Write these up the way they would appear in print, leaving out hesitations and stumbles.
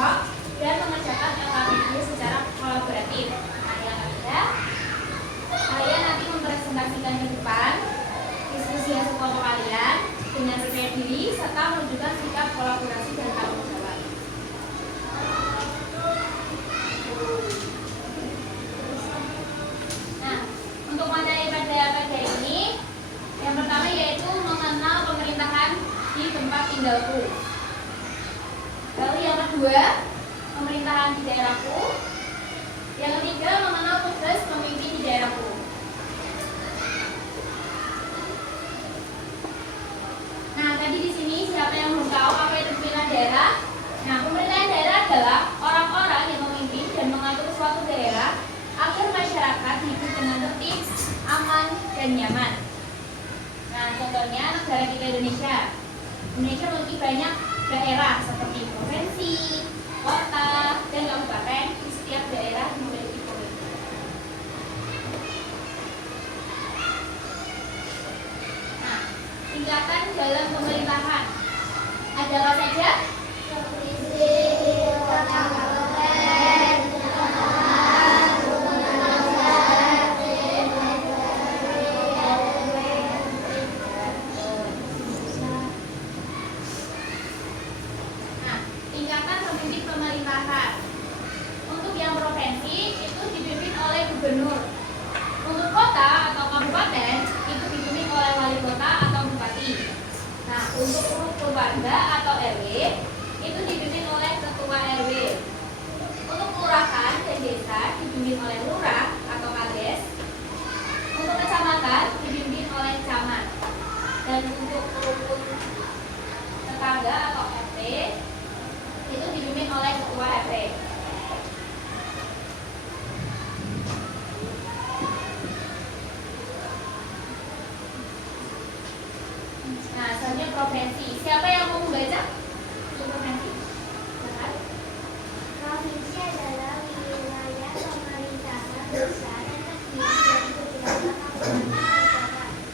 kelompok dan mengerjakan LKPD secara kolaboratif. Nah, yang ketiga, kalian nanti mempresentasikan ke depan diskusi hasil kelompok kalian dengan percaya diri serta menunjukkan sikap kolaborasi dan tanggung jawab. Nah, untuk materi pada ini, yang pertama yaitu mengenal pemerintahan di tempat tinggalku. Lalu yang kedua, pemerintahan di daerahku. Yang ketiga, mengenal tugas pemimpin di daerahku. Nah, tadi di sini siapa yang belum tahu apa itu pemerintahan daerah? Nah, pemerintahan daerah adalah orang-orang yang memimpin dan mengatur suatu daerah agar masyarakat hidup dengan tertib, aman, dan nyaman. Nah, contohnya negara kita Indonesia. Indonesia memiliki banyak daerah seperti provinsi, kota, dan kabupaten. Di setiap daerah memiliki pemimpin. Nah, tingkatan dalam pemerintahan ada apa saja? Gubernur. Untuk kota atau kabupaten itu dipimpin oleh wali kota atau bupati. Nah, untuk keluarga atau RW itu dipimpin oleh ketua RW. Untuk kelurahan dan desa dipimpin oleh lurah atau kades. Untuk kecamatan dipimpin oleh camat. Dan untuk rukun tetangga atau RT itu dipimpin oleh ketua RT. Nah, selanjutnya provinsi. Siapa yang mau membaca? Provinsi. Provinsi adalah wilayah pemerintahan besar yang terdiri dari beberapa kabupaten kota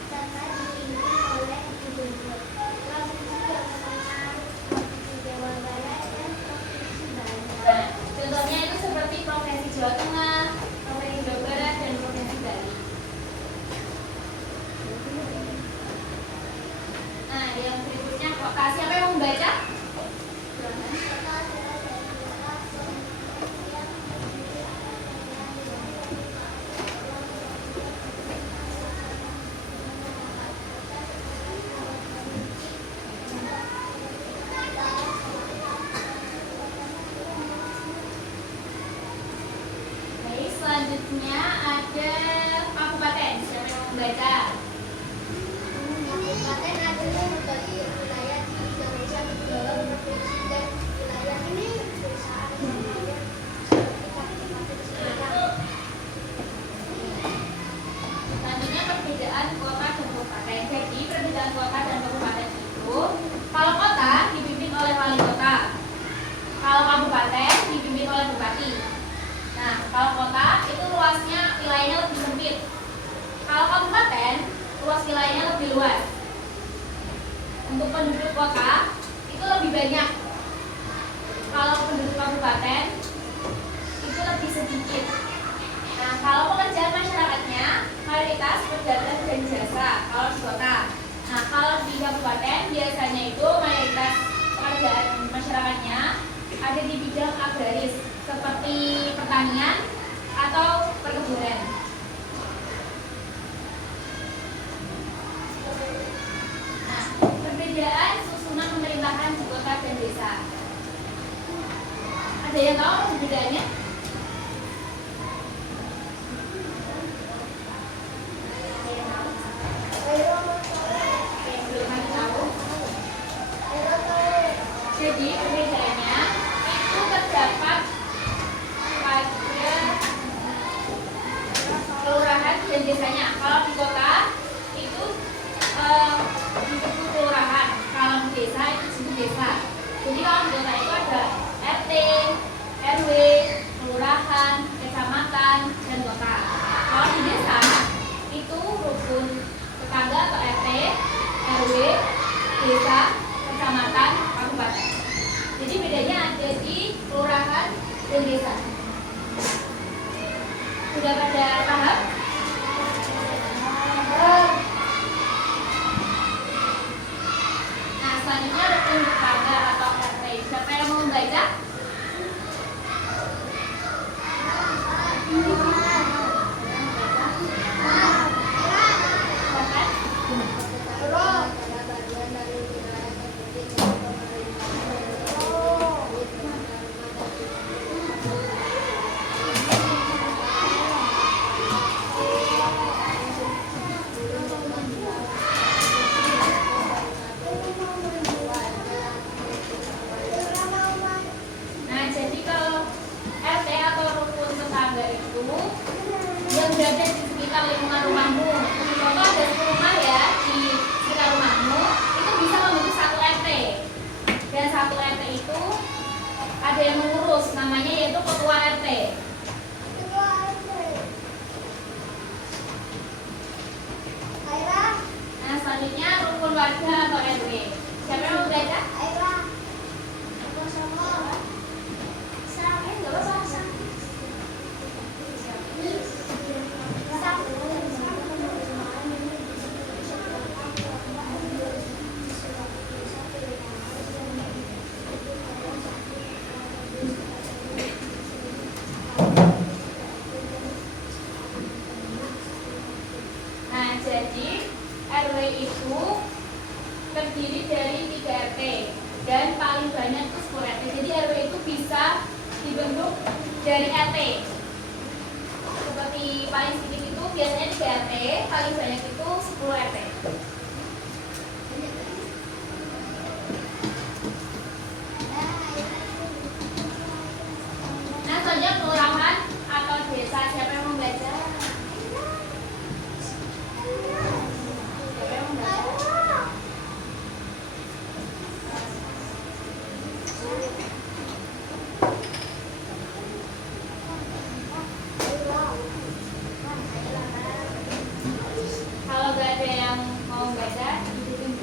serta dipimpin oleh gubernur. Provinsi juga mengenal Provinsi Jawa Barat dan Provinsi Bali. Nah, contohnya itu seperti Provinsi Jawa Tengah, Provinsi Jawa Barat, dan Provinsi Bali. Nah, yang berikutnya kota. Siapa yang mau membaca? Baik, selanjutnya ada kabupaten. Siapa yang mau membaca? Kabupaten adalah berbagai wilayah di Indonesia tergolong provinsi dan wilayah ini perusahaan wilayah seperti kabupaten Semarang. Selanjutnya perbedaan kota dan kabupaten. Jadi perbedaan kota dan kabupaten itu, kalau kota dipimpin oleh wali kota, kalau kabupaten dipimpin oleh bupati. Nah, kalau kota itu luasnya wilayahnya lebih sempit. Kalau kabupaten luas wilayahnya lebih luas. Untuk penduduk kota itu lebih banyak. Kalau penduduk kabupaten itu lebih sedikit. Nah, kalau pekerjaan masyarakatnya mayoritas pedagang dan jasa kalau di kota. Nah, kalau di kabupaten biasanya itu mayoritas pekerjaan masyarakatnya ada di bidang agraris seperti pertanian atau perkebunan. Nah, perbedaan susunan pemerintahan di kota dan desa. Ada yang tahu perbedaannya? Jadi perbedaannya itu terdapat pada kelurahan dan desanya. Kalau di kota itu disebut kelurahan, kalau di desa itu disebut desa. Jadi kalau di kota itu ada RT, RW, kelurahan, kecamatan, dan kota. Kalau di desa itu rukun tetangga atau RT, RW, desa, kecamatan, kabupaten. Jadi bedanya ada di kelurahan dan desa. Sudah pada paham? Nah, selanjutnya rukun tetangga atau RT. Siapa yang mau membaca? Nah, jadi kalau RT atau rukun tetangga itu yang berada di sekitar lingkungan rumahmu. Contoh ada 10 rumah ya di sekitar rumahmu, itu bisa membentuk satu RT. Dan satu RT itu ada yang mengurus, namanya yaitu ketua RT. Nah, selanjutnya rukun warga atau RW. Siapa yang mau belajar? Nah, jadi RW itu terdiri dari 3 RT dan paling banyak itu 10 RT. Jadi RW itu bisa dibentuk dari RT. Seperti paling sedikit itu biasanya 3 RT, paling banyak itu 10 RT. Nah, selanjutnya kelurahan atau desa. Siapa yang mau membaca? Siapa yang mau membaca? Kalau gak ada yang mau baca, hidupin.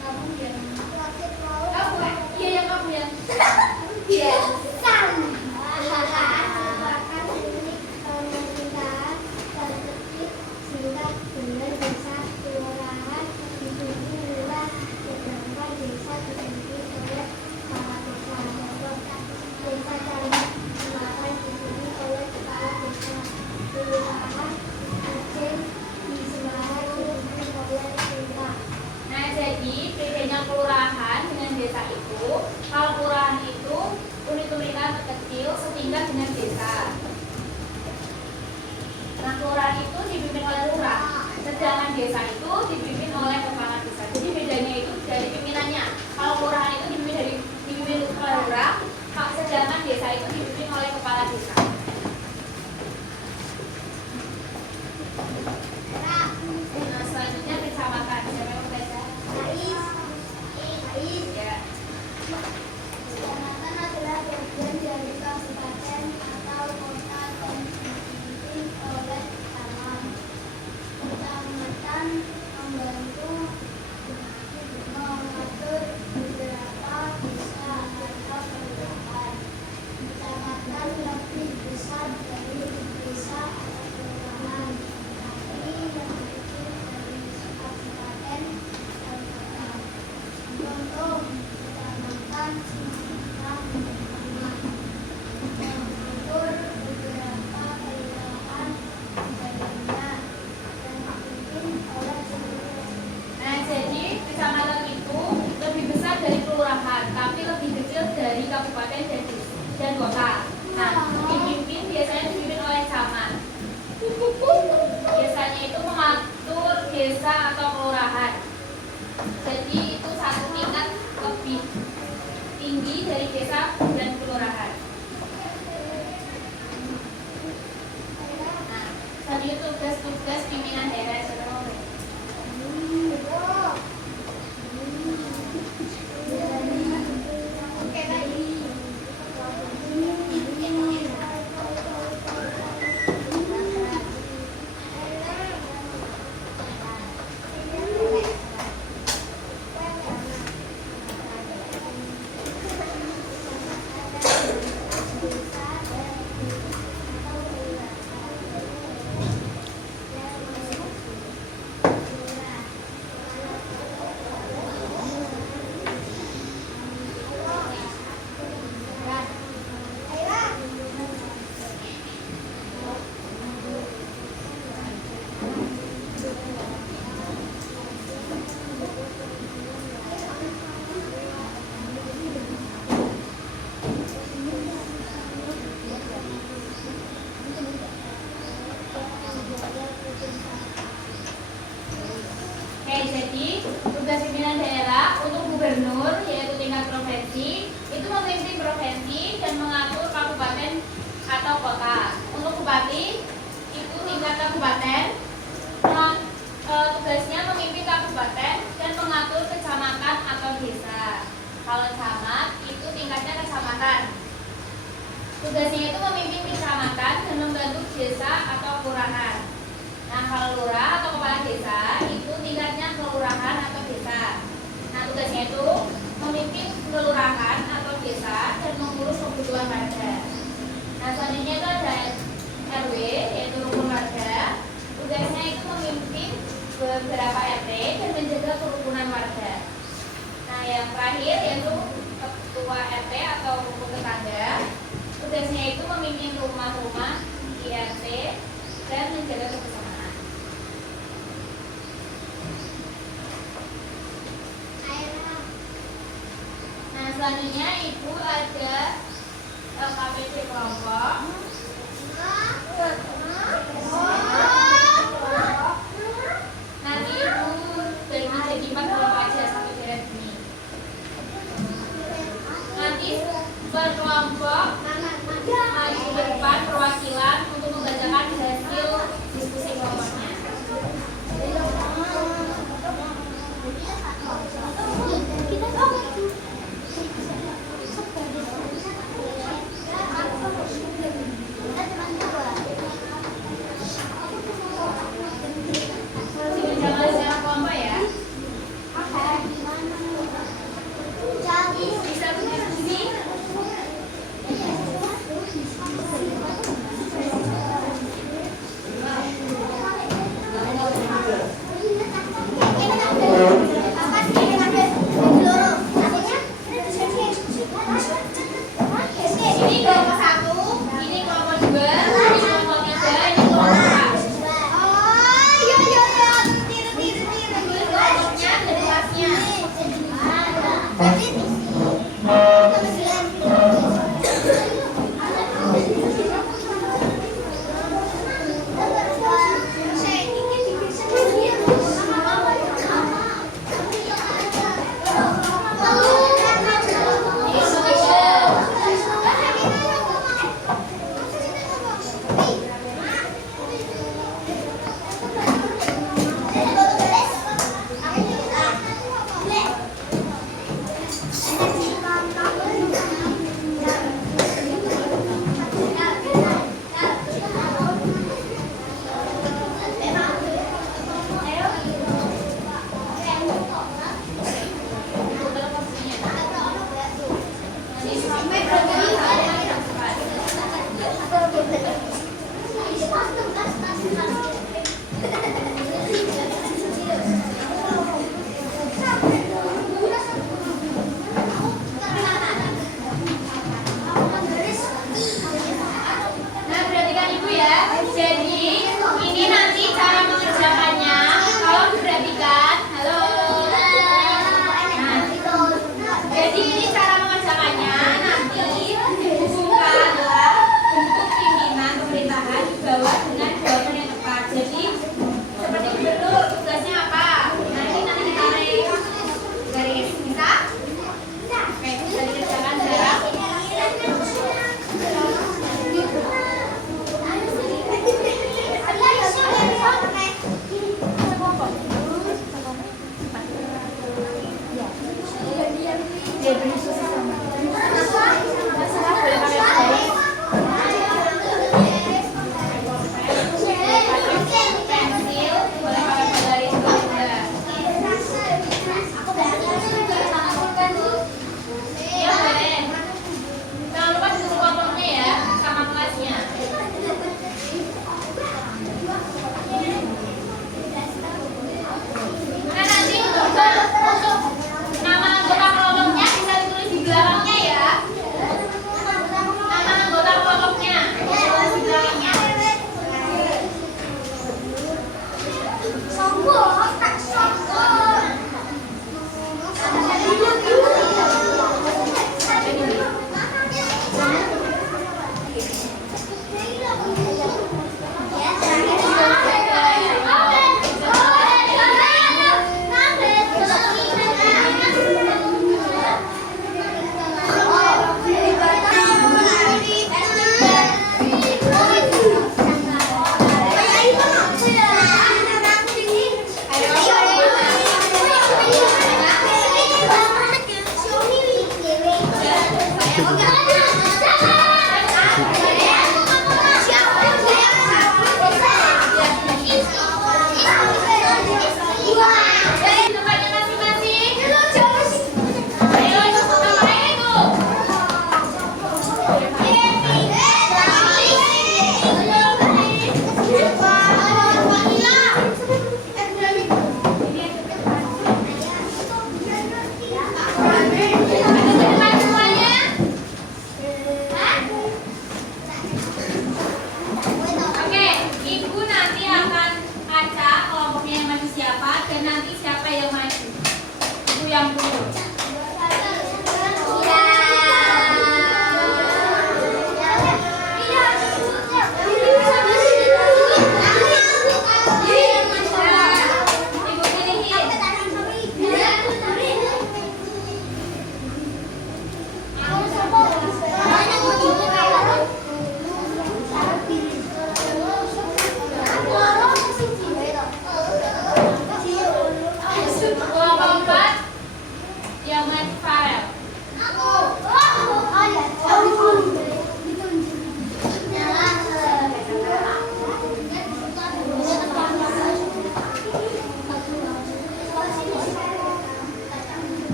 Kamu yang iya yang kamu yang iya. Nah, jadi bedanya kelurahan dengan desa itu, kalau kelurahan itu unit pemerintahan terkecil setingkat dengan desa. Nah, kelurahan itu dipimpin oleh lurah, sedangkan desa itu dipimpin oleh kepala desa. Jadi bedanya itu dari pimpinannya. Kalau kelurahan itu dipimpin oleh lurah, sedangkan desa itu dipimpin oleh kepala desa. Nah, selanjutnya kecamatan. Siapa yang mau baca? Ya. Kecamatan adalah bagian dari kabupaten atau kota yang dipimpin oleh camat. Kecamatan membantu mengatur beberapa desa atau kelurahan. Kecamatan lebih bupati itu tingkat kabupaten, tugasnya memimpin kabupaten dan mengatur kecamatan atau desa. Kalau camat itu tingkatnya kecamatan. Tugasnya itu memimpin kecamatan dan membantu desa atau kelurahan. Nah, kalau lurah atau kepala desa itu tingkatnya kelurahan atau desa. Nah, tugasnya itu memimpin kelurahan atau desa dan mengurus kebutuhan warga. Nah, selanjutnya itu ada RW, yaitu rukun warga. Tugasnya itu memimpin beberapa RT dan menjaga kerukunan warga. Nah, yang terakhir yaitu ketua RT atau rukun tetangga. Tugasnya itu memimpin rumah-rumah di RT dan menjaga kebersamaan. Nah, selanjutnya itu ada KPP kelompok. Nanti ibu bagi jadi 4 kelompok aja satu deret ini. Nanti berkelompok maju ke depan perwakilan untuk membacakan hasil diskusi kelompoknya. Jangan secara kelompok ya. Bisa berdiskusi.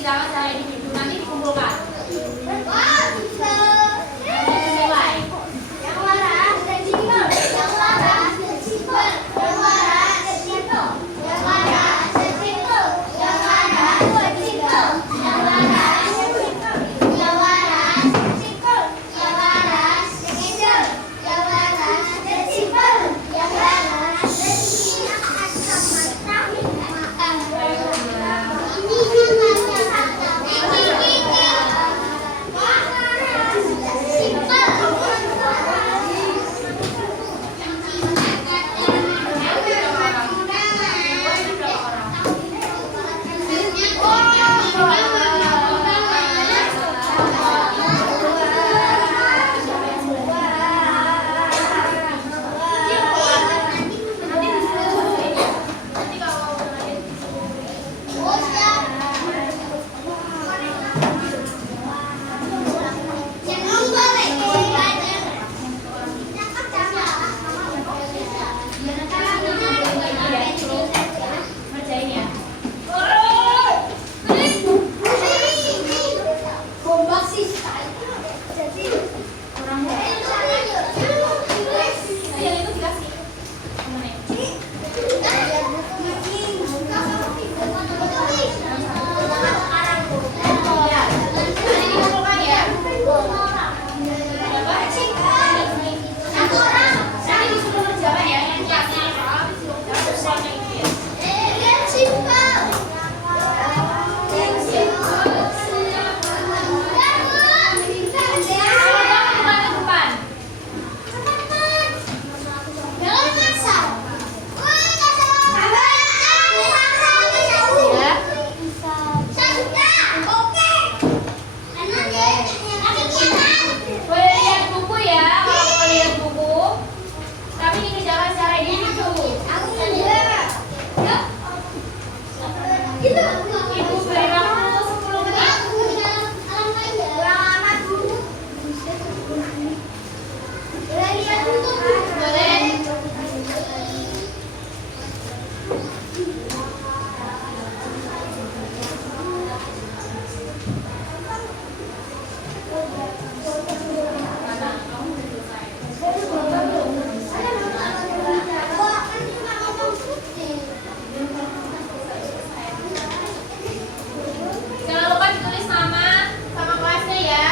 jangan salah individu nanti dikumpulkan. Wah, bisa. Nilai. Yang waras dan simpel. Yang waras dan simpel. Yang waras dan simpel. Yang waras dan simpel. Yang waras dan simpel. Yang waras dan simpel. Yang waras dan simpel. Yang waras dan simpel. Yang waras dan simpel. Yang waras dan Ngerjain ya. Kurang ya. Yang itu dikasih temennya. Ya. Nanti dikumpulkan ya. Berapa? Nanti disuruh ngerjakan ya. Yang kelasnya soal disuruh ngerjakan soalnya itu ya. Bukan ke depan. Ya. Boleh lihat buku ya. Kalau mau lihat buku. Tapi dikerjakan secara individu. Ibu beri waktu 10 menit. Boleh. Jangan lupa ditulis nama sama kelasnya ya.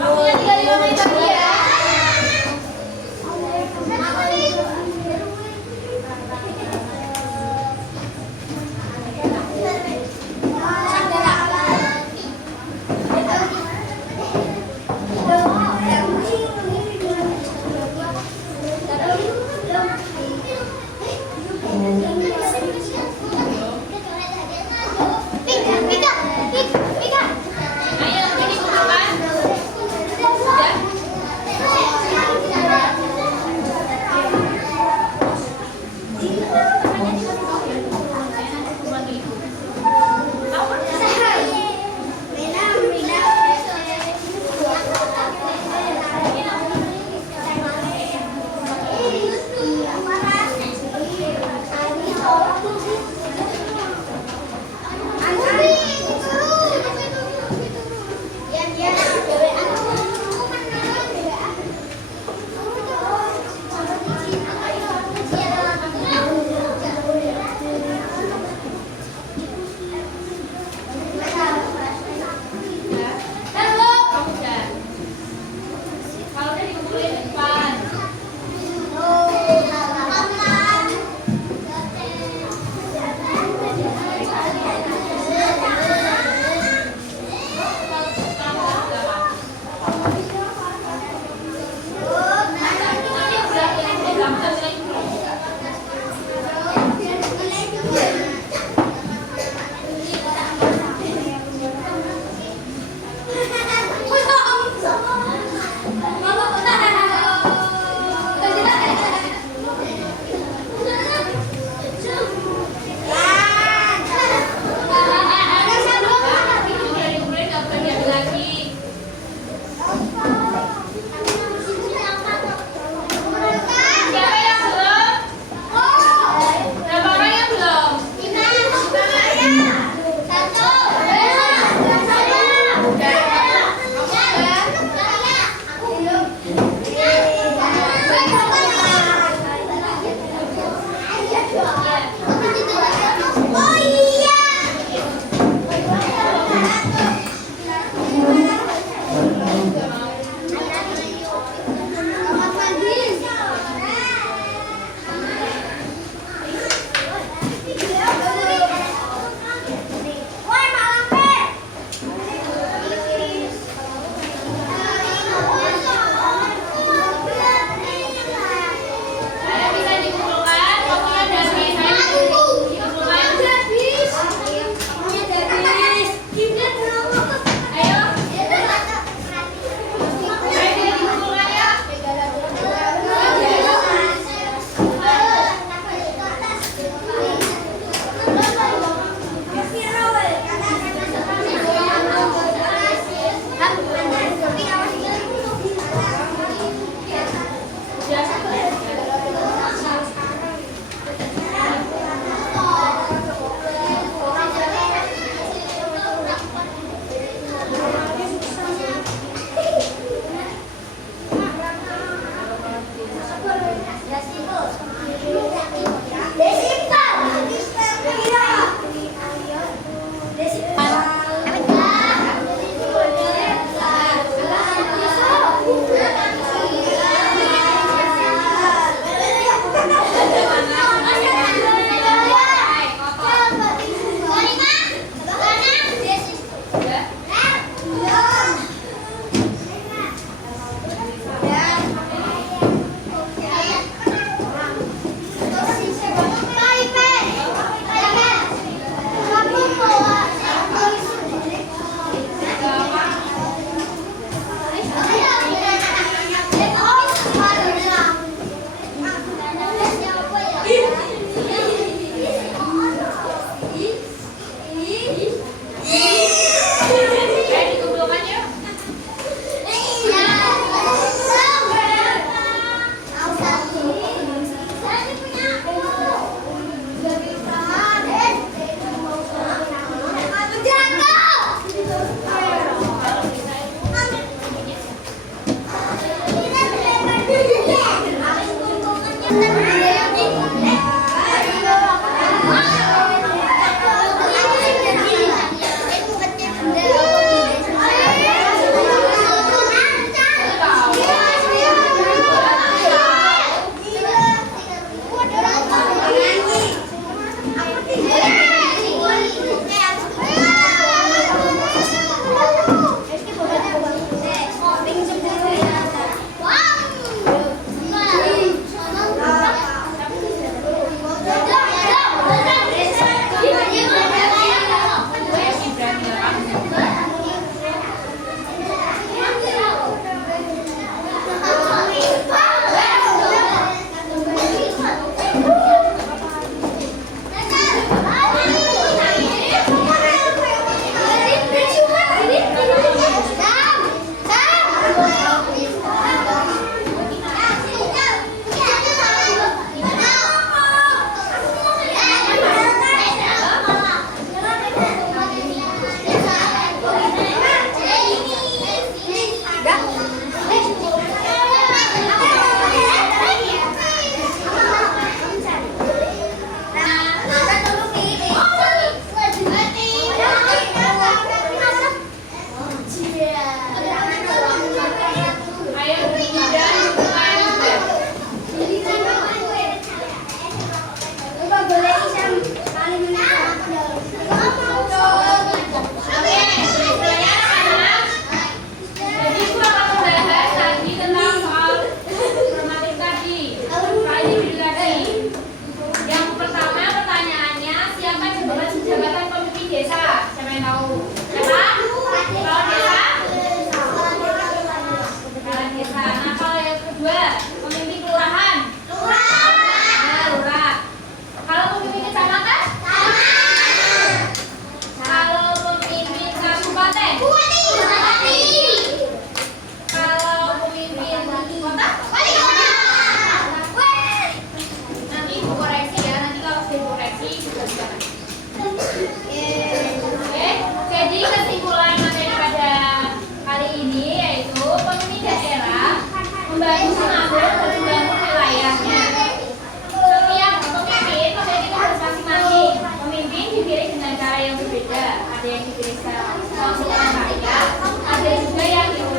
Waktunya 35 menit lagi ya. yang di desa langsung orang kaya, ada juga yang di